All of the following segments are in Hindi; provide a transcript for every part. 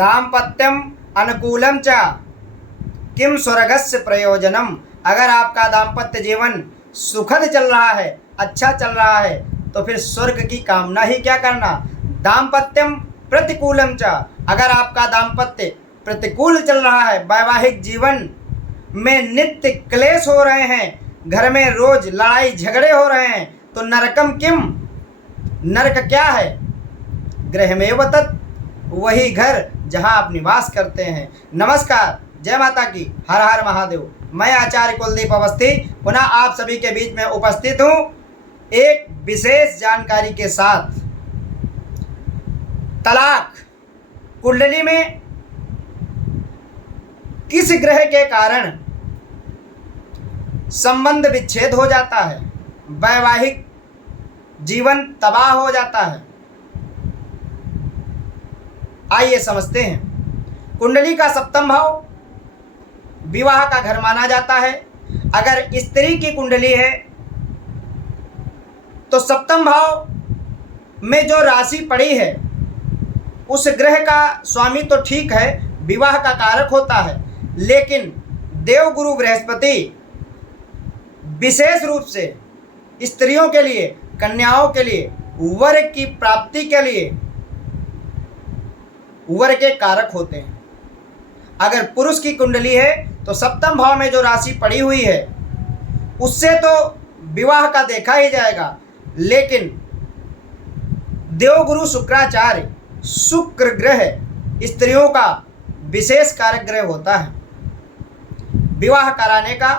दाम्पत्यम अनुकूलम च किम स्वर्गस्य प्रयोजनम। अगर आपका दाम्पत्य जीवन सुखद चल रहा है, अच्छा चल रहा है, तो फिर स्वर्ग की कामना ही क्या करना। दाम्पत्यम प्रतिकूलम च, अगर आपका दाम्पत्य प्रतिकूल चल रहा है, वैवाहिक जीवन में नित्य क्लेश हो रहे हैं, घर में रोज लड़ाई झगड़े हो रहे हैं, तो नरकम किम, नरक क्या है। गृहमेव तत्, वही घर जहां आप निवास करते हैं। नमस्कार, जय माता की, हर हर महादेव। मैं आचार्य कुलदीप अवस्थी पुनः आप सभी के बीच में उपस्थित हूं एक विशेष जानकारी के साथ। तलाक कुंडली में किस ग्रह के कारण संबंध विच्छेद हो जाता है, वैवाहिक जीवन तबाह हो जाता है, आइए समझते हैं। कुंडली का सप्तम भाव विवाह का घर माना जाता है। अगर स्त्री की कुंडली है तो सप्तम भाव में जो राशि पड़ी है उस ग्रह का स्वामी तो ठीक है, विवाह का कारक होता है, लेकिन देवगुरु बृहस्पति विशेष रूप से स्त्रियों के लिए, कन्याओं के लिए, वर की प्राप्ति के लिए वर के कारक होते हैं। अगर पुरुष की कुंडली है तो सप्तम भाव में जो राशि पड़ी हुई है उससे तो विवाह का देखा ही जाएगा, लेकिन देवगुरु शुक्राचार्य, शुक्र ग्रह स्त्रियों का विशेष कारक ग्रह होता है। विवाह कराने का,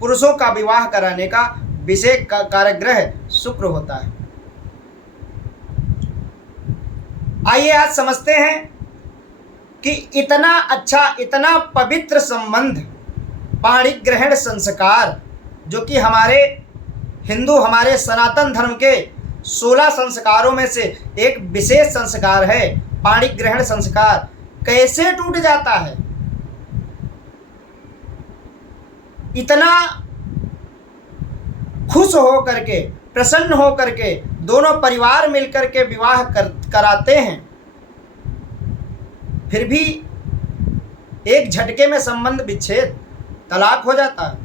पुरुषों का विवाह कराने का विशेष कारक ग्रह शुक्र होता है। आइए आज समझते हैं कि इतना अच्छा, इतना पवित्र संबंध, पाणिक ग्रहण संस्कार, जो कि हमारे हिंदू, हमारे सनातन धर्म के 16 संस्कारों में से एक विशेष संस्कार है, पाणिक ग्रहण संस्कार, कैसे टूट जाता है। इतना खुश हो करके, प्रसन्न हो करके दोनों परिवार मिलकर के विवाह कराते हैं, फिर भी एक झटके में संबंध विच्छेद, तलाक हो जाता है।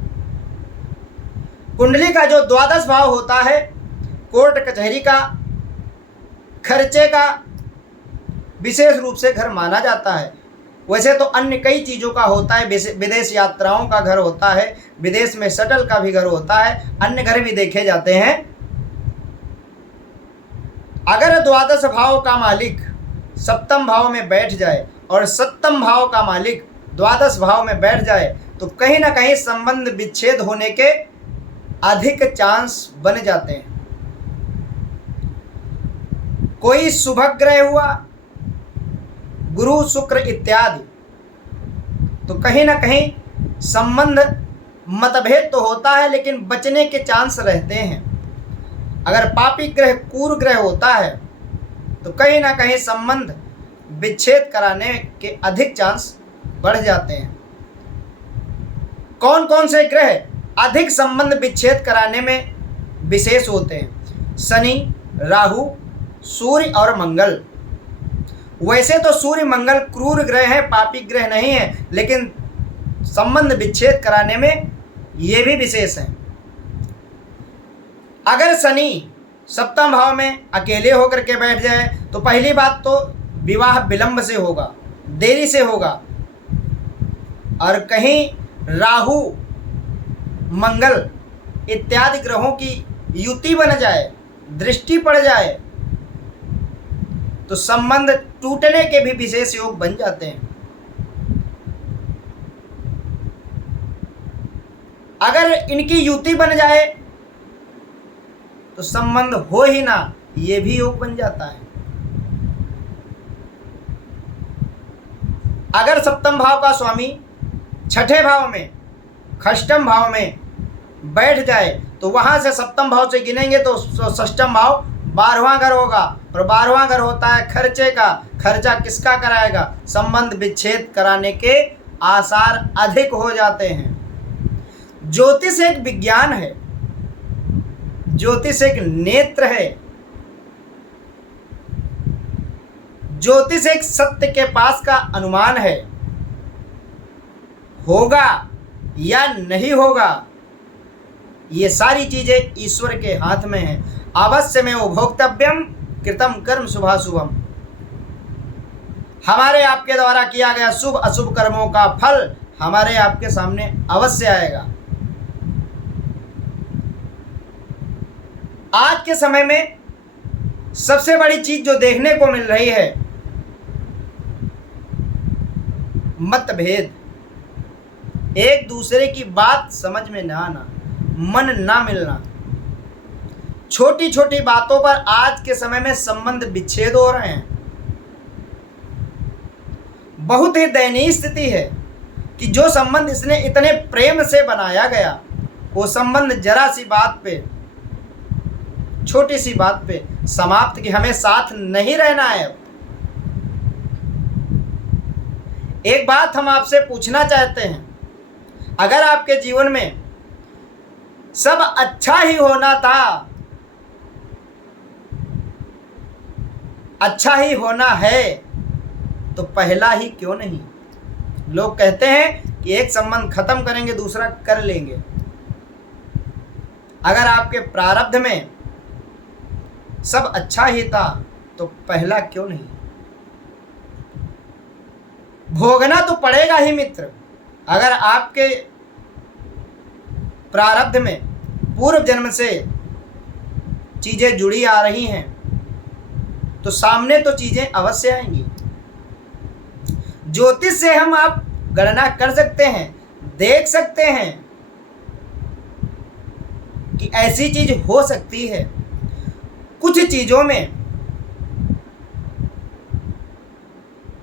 कुंडली का जो द्वादश भाव होता है, कोर्ट कचहरी का, खर्चे का विशेष रूप से घर माना जाता है। वैसे तो अन्य कई चीज़ों का होता है, विदेश यात्राओं का घर होता है, विदेश में शटल का भी घर होता है, अन्य घर भी देखे जाते हैं। अगर द्वादश भाव का मालिक सप्तम भाव में बैठ जाए और सप्तम भाव का मालिक द्वादश भाव में बैठ जाए तो कहीं ना कहीं संबंध विच्छेद होने के अधिक चांस बन जाते हैं। कोई शुभ ग्रह हुआ, गुरु शुक्र इत्यादि, तो कहीं ना कहीं संबंध मतभेद तो होता है, लेकिन बचने के चांस रहते हैं। अगर पापी ग्रह, क्रूर ग्रह होता है तो कहीं ना कहीं संबंध विच्छेद कराने के अधिक चांस बढ़ जाते हैं। कौन कौन से ग्रह अधिक संबंध विच्छेद कराने में विशेष होते हैं? शनि, राहु, सूर्य और मंगल। वैसे तो सूर्य मंगल क्रूर ग्रह हैं, पापी ग्रह नहीं है, लेकिन संबंध विच्छेद कराने में ये भी विशेष हैं। अगर शनि सप्तम भाव में अकेले होकर के बैठ जाए तो पहली बात तो विवाह विलंब से होगा, देरी से होगा। और कहीं राहु, मंगल इत्यादि ग्रहों की युति बन जाए, दृष्टि पड़ जाए, तो संबंध टूटने के भी विशेष योग बन जाते हैं। अगर इनकी युति बन जाए तो संबंध हो ही ना, ये भी योग बन जाता है। अगर सप्तम भाव का स्वामी छठे भाव में, षष्ठम भाव में बैठ जाए तो वहां से सप्तम भाव से गिनेंगे तो षष्ठम भाव 12वां घर होगा, और 12वां घर होता है खर्चे का। खर्चा किसका कराएगा? संबंध विच्छेद कराने के आसार अधिक हो जाते हैं। ज्योतिष एक विज्ञान है, ज्योतिष एक नेत्र है। ज्योतिष एक सत्य के पास का अनुमान है, होगा या नहीं होगा ये सारी चीजें ईश्वर के हाथ में है। अवश्य में उपभोक्तव्यम कृतम कर्म शुभाशुभम। हमारे आपके द्वारा किया गया शुभ अशुभ कर्मों का फल हमारे आपके सामने अवश्य आएगा। आज के समय में सबसे बड़ी चीज जो देखने को मिल रही है, मतभेद, एक दूसरे की बात समझ में ना आना, मन ना मिलना, छोटी छोटी बातों पर आज के समय में संबंध विच्छेद हो रहे हैं। बहुत ही दयनीय स्थिति है कि जो संबंध इसने इतने प्रेम से बनाया गया, वो संबंध जरा सी बात पे, छोटी सी बात पे समाप्त, कि हमें साथ नहीं रहना है। एक बात हम आपसे पूछना चाहते हैं, अगर आपके जीवन में सब अच्छा ही होना था, अच्छा ही होना है, तो पहला ही क्यों नहीं? लोग कहते हैं कि एक संबंध खत्म करेंगे दूसरा कर लेंगे। अगर आपके प्रारब्ध में सब अच्छा ही था तो पहला क्यों नहीं? भोगना तो पड़ेगा ही मित्र। अगर आपके प्रारब्ध में पूर्व जन्म से चीजें जुड़ी आ रही हैं तो सामने तो चीजें अवश्य आएंगी। ज्योतिष से हम आप गणना कर सकते हैं, देख सकते हैं कि ऐसी चीज हो सकती है। कुछ चीजों में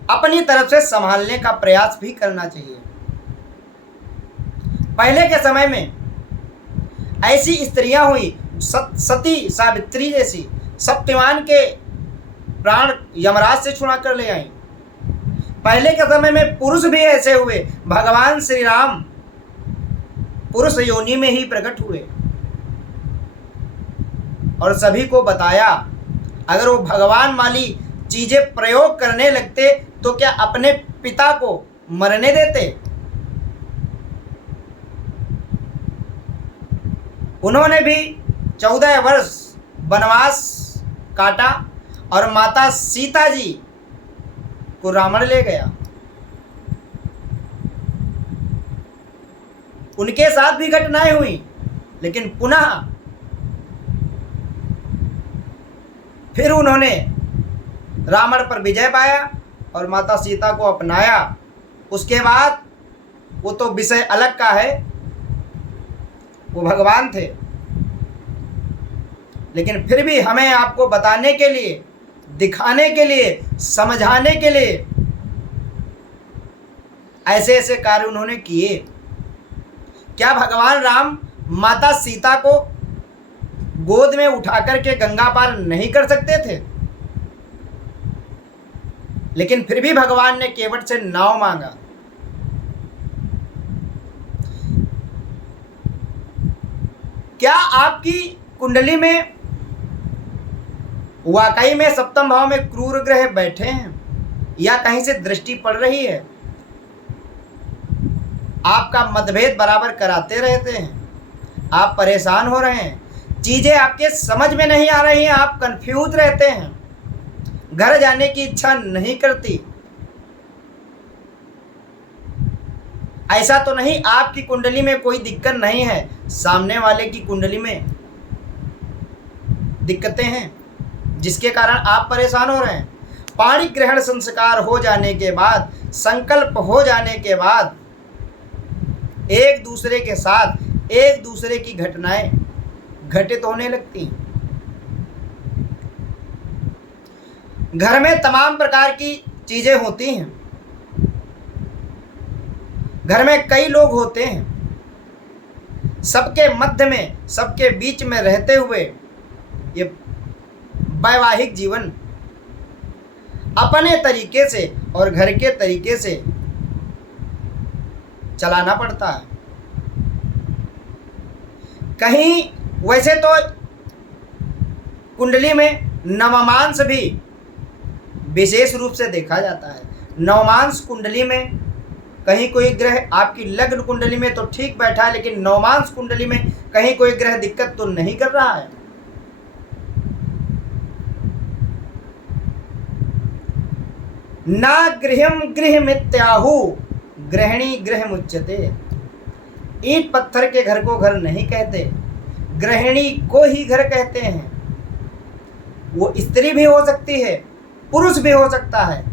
अपनी तरफ से संभालने का प्रयास भी करना चाहिए। पहले के समय में ऐसी स्त्रियां हुई, सती सावित्री जैसी, सत्यवान के प्राण यमराज से छुड़ा कर ले आई। पहले के समय में पुरुष भी ऐसे हुए, भगवान श्री राम पुरुष योनि में ही प्रकट हुए और सभी को बताया। अगर वो भगवान वाली चीजें प्रयोग करने लगते तो क्या अपने पिता को मरने देते? उन्होंने भी 14 वर्ष वनवास काटा और माता सीता जी को रावण ले गया। उनके साथ भी घटनाएं हुई, लेकिन पुनः फिर उन्होंने रावण पर विजय पाया और माता सीता को अपनाया। उसके बाद वो तो विषय अलग का है, वो भगवान थे, लेकिन फिर भी हमें आपको बताने के लिए, दिखाने के लिए, समझाने के लिए ऐसे ऐसे कार्य उन्होंने किए। क्या भगवान राम माता सीता को गोद में उठा करके गंगा पार नहीं कर सकते थे? लेकिन फिर भी भगवान ने केवट से नाव मांगा। क्या आपकी कुंडली में वाकई में सप्तम भाव में क्रूर ग्रह बैठे हैं या कहीं से दृष्टि पड़ रही है? आपका मतभेद बराबर कराते रहते हैं, आप परेशान हो रहे हैं, चीजें आपके समझ में नहीं आ रही हैं, आप कंफ्यूज रहते हैं, घर जाने की इच्छा नहीं करती। ऐसा तो नहीं आपकी कुंडली में कोई दिक्कत नहीं है, सामने वाले की कुंडली में दिक्कतें हैं जिसके कारण आप परेशान हो रहे हैं। पाणी ग्रहण संस्कार हो जाने के बाद, संकल्प हो जाने के बाद एक दूसरे के साथ एक दूसरे की घटनाएं घटित होने लगती। घर में तमाम प्रकार की चीजें होती हैं, घर में कई लोग होते हैं, सबके मध्य में, सबके बीच में रहते हुए ये वैवाहिक जीवन अपने तरीके से और घर के तरीके से चलाना पड़ता है। कहीं वैसे तो कुंडली में नवमांश भी विशेष रूप से देखा जाता है। नवमांश कुंडली में कहीं कोई ग्रह, आपकी लग्न कुंडली में तो ठीक बैठा है, लेकिन नवमांश कुंडली में कहीं कोई ग्रह दिक्कत तो नहीं कर रहा है। ना गृहम गृहमित्याहु गृहिणी गृहमुच्यते। ईंट पत्थर के घर को घर नहीं कहते, गृहिणी को ही घर कहते हैं। वो स्त्री भी हो सकती है, पुरुष भी हो सकता है।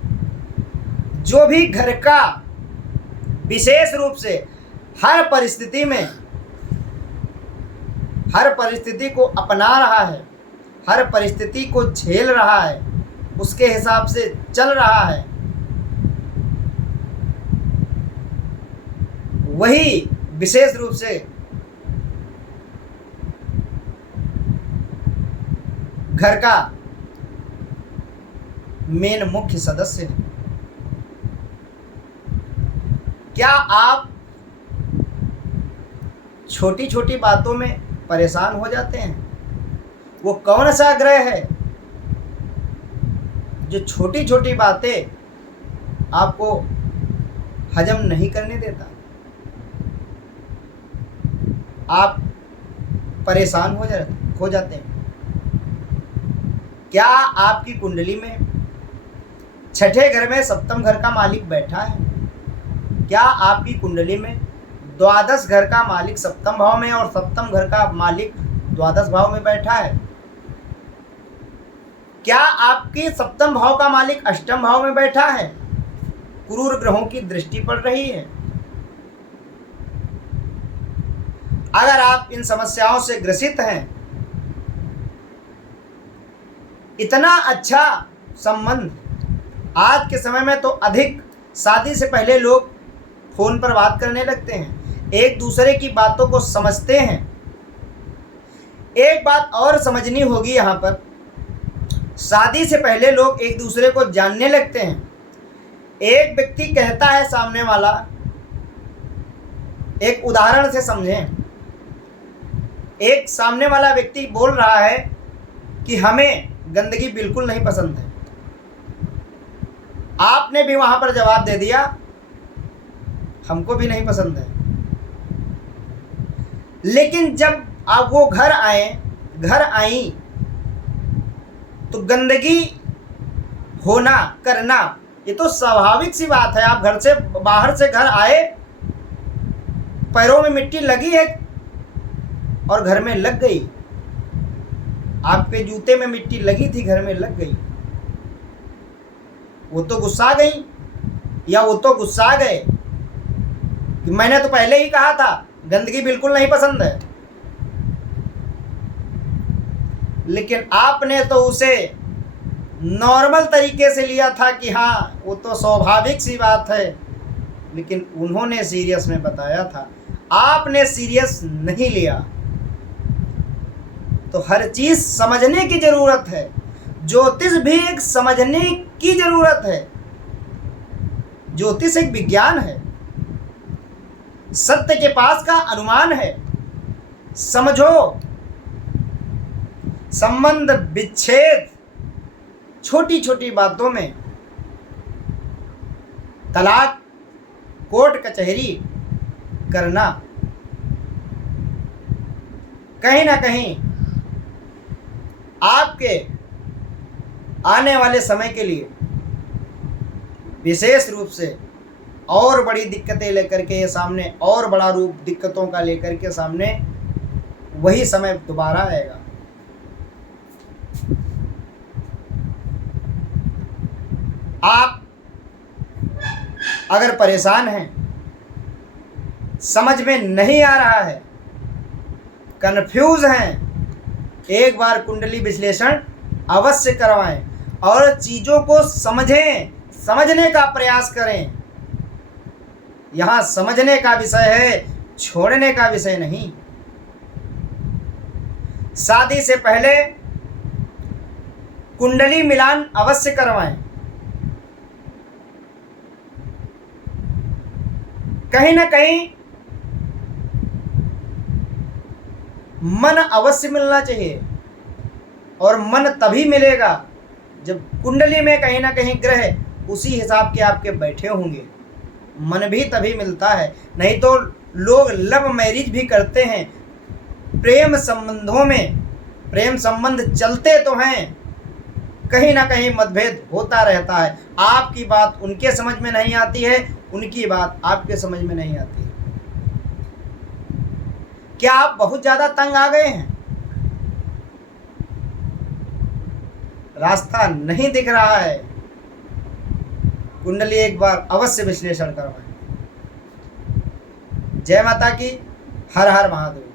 जो भी घर का विशेष रूप से हर परिस्थिति में, हर परिस्थिति को अपना रहा है, हर परिस्थिति को झेल रहा है, उसके हिसाब से चल रहा है, वही विशेष रूप से घर का मेन मुख्य सदस्य है। क्या आप छोटी छोटी बातों में परेशान हो जाते हैं? वो कौन सा ग्रह है जो छोटी छोटी बातें आपको हजम नहीं करने देता? आप परेशान हो जाते हैं। क्या आपकी कुंडली में छठे घर में सप्तम घर का मालिक बैठा है? क्या आपकी कुंडली में द्वादश घर का मालिक सप्तम भाव में और सप्तम घर का मालिक द्वादश भाव में बैठा है? क्या आपके सप्तम भाव का मालिक अष्टम भाव में बैठा है? क्रूर ग्रहों की दृष्टि पड़ रही है। अगर आप इन समस्याओं से ग्रसित हैं, इतना अच्छा संबंध आज के समय में तो अधिक, शादी से पहले लोग फोन पर बात करने लगते हैं, एक दूसरे की बातों को समझते हैं। एक बात और समझनी होगी यहाँ पर, शादी से पहले लोग एक दूसरे को जानने लगते हैं। एक व्यक्ति कहता है सामने वाला, एक उदाहरण से समझें, एक सामने वाला व्यक्ति बोल रहा है कि हमें गंदगी बिल्कुल नहीं पसंद है। आपने भी वहां पर जवाब दे दिया, हमको भी नहीं पसंद है। लेकिन जब आप वो घर आई तो गंदगी होना करना ये तो स्वाभाविक सी बात है। आप घर से बाहर से घर आए, पैरों में मिट्टी लगी है और घर में लग गई, आपके जूते में मिट्टी लगी थी, घर में लग गई। वो तो गुस्सा गई या वो तो गुस्सा गए कि मैंने तो पहले ही कहा था गंदगी बिल्कुल नहीं पसंद है। लेकिन आपने तो उसे नॉर्मल तरीके से लिया था कि हाँ वो तो स्वाभाविक सी बात है, लेकिन उन्होंने सीरियस में बताया था, आपने सीरियस नहीं लिया। तो हर चीज समझने की जरूरत है। ज्योतिष भी एक समझने की जरूरत है। ज्योतिष एक विज्ञान है, सत्य के पास का अनुमान है। समझो, संबंध विच्छेद छोटी छोटी बातों में, तलाक, कोर्ट कचहरी करना कहीं ना कहीं आपके आने वाले समय के लिए विशेष रूप से और बड़ी दिक्कतें लेकर के सामने, और बड़ा रूप दिक्कतों का लेकर के सामने वही समय दोबारा आएगा। आप अगर परेशान हैं, समझ में नहीं आ रहा है, कंफ्यूज हैं, एक बार कुंडली विश्लेषण अवश्य करवाएं और चीज़ों को समझें, समझने का प्रयास करें। यहाँ समझने का विषय है, छोड़ने का विषय नहीं। शादी से पहले कुंडली मिलान अवश्य करवाएं। कहीं ना कहीं मन अवश्य मिलना चाहिए, और मन तभी मिलेगा जब कुंडली में कहीं ना कहीं ग्रह उसी हिसाब के आपके बैठे होंगे, मन भी तभी मिलता है। नहीं तो लोग लव मैरिज भी करते हैं, प्रेम संबंधों में प्रेम संबंध चलते तो हैं, कहीं ना कहीं मतभेद होता रहता है। आपकी बात उनके समझ में नहीं आती है, उनकी बात आपके समझ में नहीं आती है। क्या आप बहुत ज्यादा तंग आ गए हैं? रास्ता नहीं दिख रहा है? कुंडली एक बार अवश्य विश्लेषण करवाएं। जय माता की। हर हर महादेव।